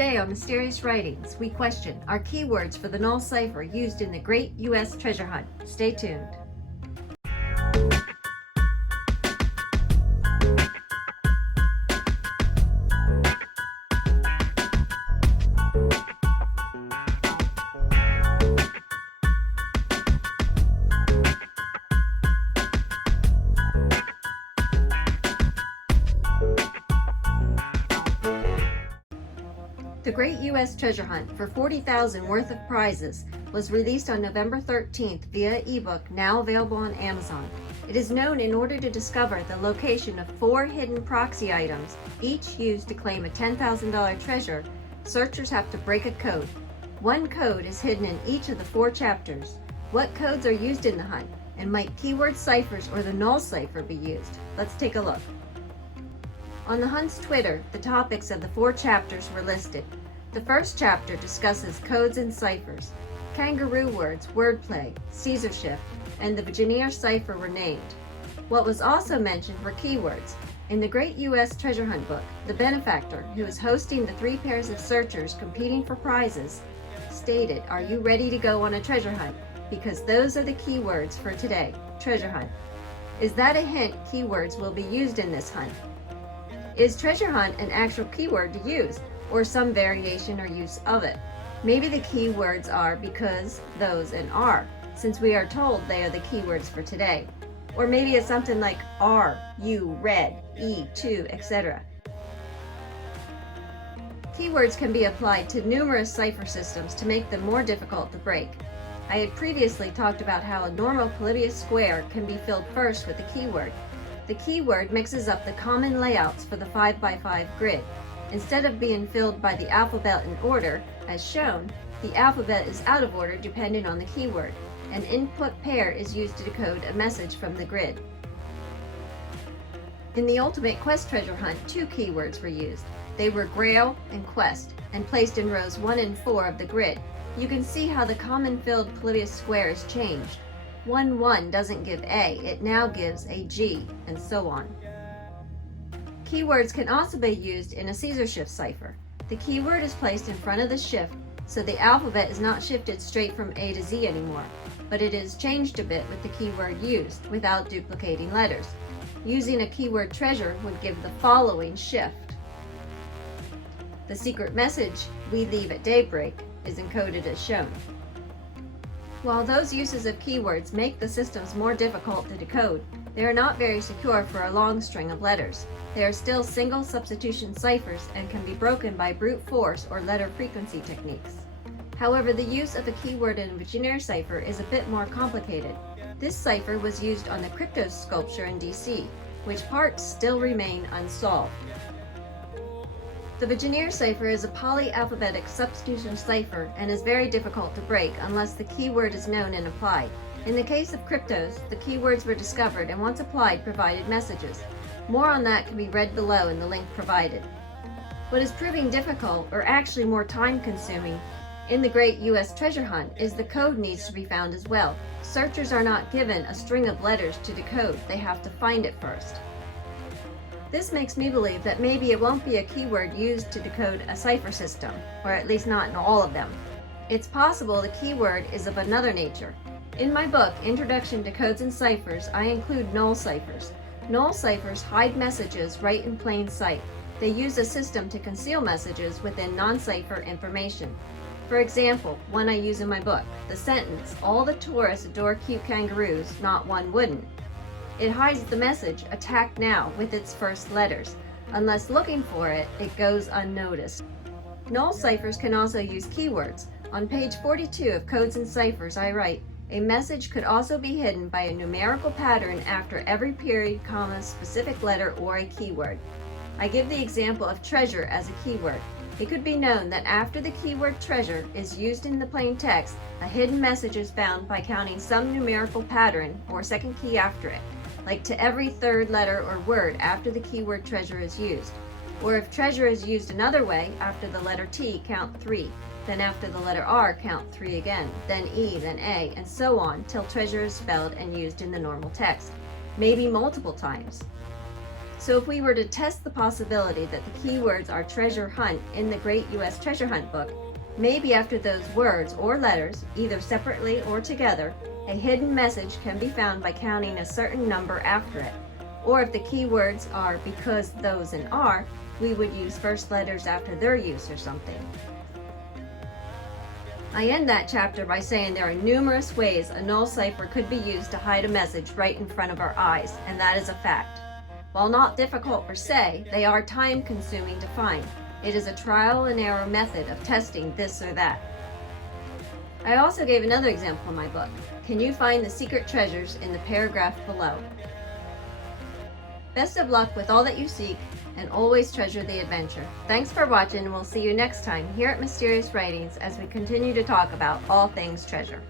Today on Mysterious Writings, we question, are keywords for the Null Cipher used in the Great U.S. Treasure Hunt? Stay tuned. The Great U.S. Treasure Hunt for 40,000 worth of prizes was released on November 13th via ebook, now available on Amazon. It is known in order to discover the location of 4 hidden proxy items, each used to claim a $10,000 treasure. Searchers have to break a code. One code is hidden in each of the 4 chapters. What codes are used in the hunt, and might keyword ciphers or the Null Cipher be used? Let's take a look. On the Hunt's Twitter, the topics of the 4 chapters were listed. The first chapter discusses codes and ciphers. Kangaroo words, wordplay, Caesar shift, and the Null Cipher were named. What was also mentioned were keywords. In the Great U.S. Treasure Hunt book, the benefactor, who is hosting the 3 pairs of searchers competing for prizes, stated, "Are you ready to go on a treasure hunt? Because those are the keywords for today, treasure hunt." Is that a hint keywords will be used in this hunt? Is treasure hunt an actual keyword to use, or some variation or use of it? Maybe the keywords are because, those, and are, since we are told they are the keywords for today. Or maybe it's something like R, U, red, E, to, etc. Keywords can be applied to numerous cipher systems to make them more difficult to break. I had previously talked about how a normal Polybius square can be filled first with a keyword. The keyword mixes up the common layouts for the 5x5 grid. Instead of being filled by the alphabet in order, as shown, the alphabet is out of order depending on the keyword. An input pair is used to decode a message from the grid. In the Ultimate Quest Treasure Hunt, 2 keywords were used. They were Grail and Quest, and placed in rows 1 and 4 of the grid. You can see how the common filled Polybius square is changed. 1-1 doesn't give A, it now gives a G, and so on. Keywords can also be used in a Caesar shift cipher. The keyword is placed in front of the shift, so the alphabet is not shifted straight from A to Z anymore, but it is changed a bit with the keyword used, without duplicating letters. Using a keyword treasure would give the following shift. The secret message, "We leave at daybreak," is encoded as shown. While those uses of keywords make the systems more difficult to decode, they are not very secure for a long string of letters. They are still single substitution ciphers and can be broken by brute force or letter frequency techniques. However, the use of a keyword in a Null Cipher is a bit more complicated. This cipher was used on the Cryptos sculpture in DC, which parts still remain unsolved. The Null Cipher is a polyalphabetic substitution cipher and is very difficult to break unless the keyword is known and applied. In the case of Cryptos, the keywords were discovered and once applied provided messages. More on that can be read below in the link provided. What is proving difficult, or actually more time-consuming, in the Great U.S. Treasure Hunt is the code needs to be found as well. Searchers are not given a string of letters to decode, they have to find it first. This makes me believe that maybe it won't be a keyword used to decode a cipher system, or at least not in all of them. It's possible the keyword is of another nature. In my book, Introduction to Codes and Ciphers, I include null ciphers. Null ciphers hide messages right in plain sight. They use a system to conceal messages within non-cipher information. For example, one I use in my book, the sentence, "All the tourists adore cute kangaroos, not one wouldn't." It hides the message, "Attack now," with its first letters. Unless looking for it, it goes unnoticed. Null ciphers can also use keywords. On page 42 of Codes and Ciphers, I write, "A message could also be hidden by a numerical pattern after every period, comma, specific letter, or a keyword." I give the example of treasure as a keyword. It could be known that after the keyword treasure is used in the plain text, a hidden message is found by counting some numerical pattern or second key after it, like to every 3rd letter or word after the keyword treasure is used. Or if treasure is used another way, after the letter T, count 3. Then after the letter R, count 3 again, then E, then A, and so on till treasure is spelled and used in the normal text, maybe multiple times. So if we were to test the possibility that the keywords are treasure hunt in the Great U.S. Treasure Hunt book, maybe after those words or letters, either separately or together, a hidden message can be found by counting a certain number after it. Or if the keywords are because, those, and are, we would use first letters after their use or something. I end that chapter by saying there are numerous ways a null cipher could be used to hide a message right in front of our eyes, and that is a fact. While not difficult per se, they are time-consuming to find. It is a trial-and-error method of testing this or that. I also gave another example in my book. Can you find the secret treasures in the paragraph below? Best of luck with all that you seek, and always treasure the adventure. Thanks for watching, and we'll see you next time here at Mysterious Writings as we continue to talk about all things treasure.